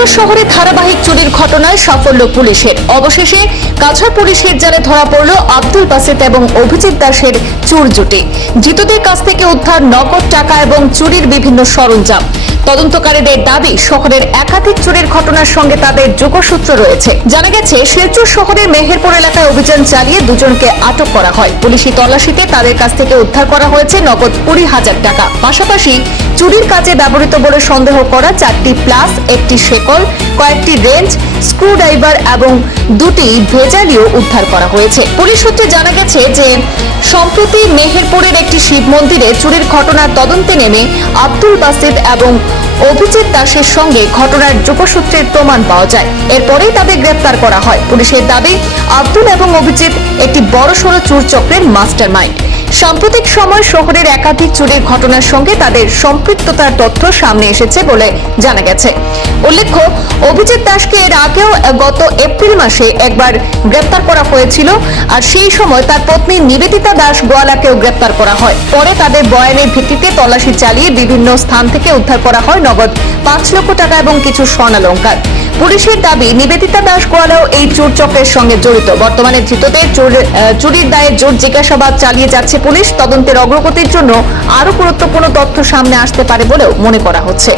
শিলচর শহরে ধারাবাহিক চুরির ঘটনায় সাফল্য পুলিশের। অবশেষে কাছাড় পুলিশের জালে ধরা পড়ল আব্দুল বাসেত এবং অভিজিৎ দাসের চোর জুটি। ধৃতদের কাছ থেকে উদ্ধার নগদ টাকা এবং চুরির বিভিন্ন সরঞ্জাম। তদন্তকারীদের দাবি, শহরের একাধিক চুরির ঘটনার সঙ্গে তাদের যোগসূত্র রয়েছে। জানা গেছে, শিলচর শহরের মেহেরপুর এলাকায় অভিযান চালিয়ে দুজনকে আটক করা হয়। পুলিশি তল্লাশিতে তাদের কাছ থেকে উদ্ধার করা হয়েছে নগদ 20,000 টাকা। পাশাপাশি চুরির কাজে ব্যবহৃত বলে সন্দেহ করা 4টি প্লাস, একটি শেকল, কয়েকটি রেঞ্জ, স্ক্রুড্রাইভার এবং 2টি ভেজালিও উদ্ধার করা হয়েছে। পুলিশ সূত্রে জানা গেছে যে সম্প্রতি মেহেরপুরের একটি শিব মন্দিরে চুরির ঘটনার তদন্তে নেমে আব্দুল বাসেত এবং অভিজিৎ দাসের সঙ্গে ঘটনার যোগসূত্রের প্রমাণ পাওয়া যায়। এরপরেই তাদের গ্রেফতার করা হয়। পুলিশের দাবি, আব্দুল এবং অভিজিৎ একটি বড়সড় চুর চক্রের মাস্টারমাইন্ড। সাম্প্রতিক সময় শহরের একাধিক চুরির ঘটনার সঙ্গে তাদের সম্পৃক্ততার তথ্য সামনে এসেছে বলে জানা গেছে। উল্লেখ্য, অভিজিৎ দাসকে এর আগেও গত এপ্রিল মাসে একবার গ্রেফতার করা হয়েছিল, আর সেই সময় তার পত্নী নিবেদিতা দাস গোয়ালাকেও গ্রেফতার করা হয়। পরে তাদের বয়ানের ভিত্তিতে তল্লাশি চালিয়ে বিভিন্ন স্থান থেকে উদ্ধার করা হয় নগদ 5 লক্ষ টাকা এবং কিছু স্বর্ণালংকার। পুলিশের দাবি, নিবেদিতা দাস গোয়ালাও এই চোর চক্রের সঙ্গে জড়িত। বর্তমানে ধৃতদের চুরির দায়ে জোর জিজ্ঞাসাবাদ চালিয়ে যাচ্ছে পুলিশ। তদন্তের অগ্রগতির জন্য আরো গুরুত্বপূর্ণ তথ্য সামনে আসতে পারে বলেও মনে করা হচ্ছে।